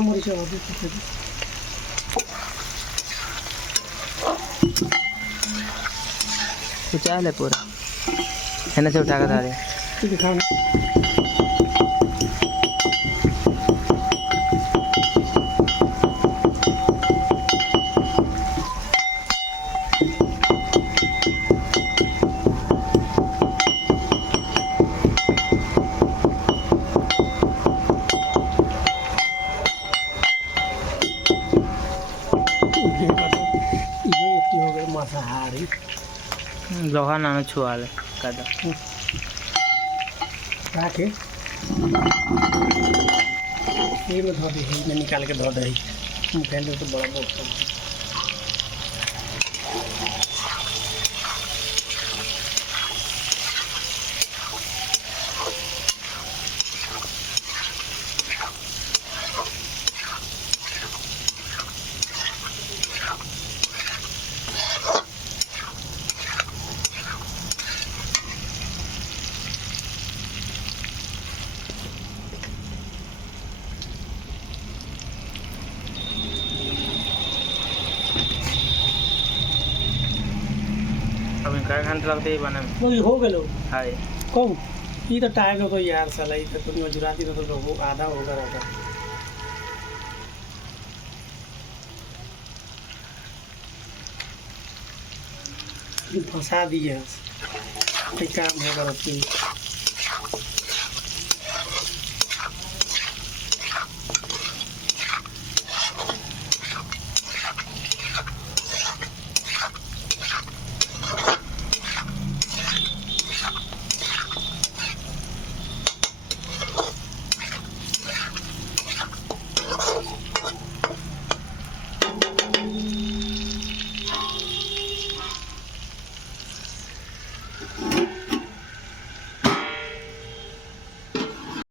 मरीच अभी तो चाल है पूरा है ना, से उठा कर डाले दिखाना। हो गए मांसाहारी लोहा नानो छुआले कदा के ये में धो दे में निकाल के धो दे पहले तो बड़ा बहुत अब इनका घंटा लगते ही बने में वो हो गलो हाय कौन ये तो टाइम हो तो यार साला ये तो गुजराती तो लोग आधा होगा रहता फंसा दिए काम होगा रहती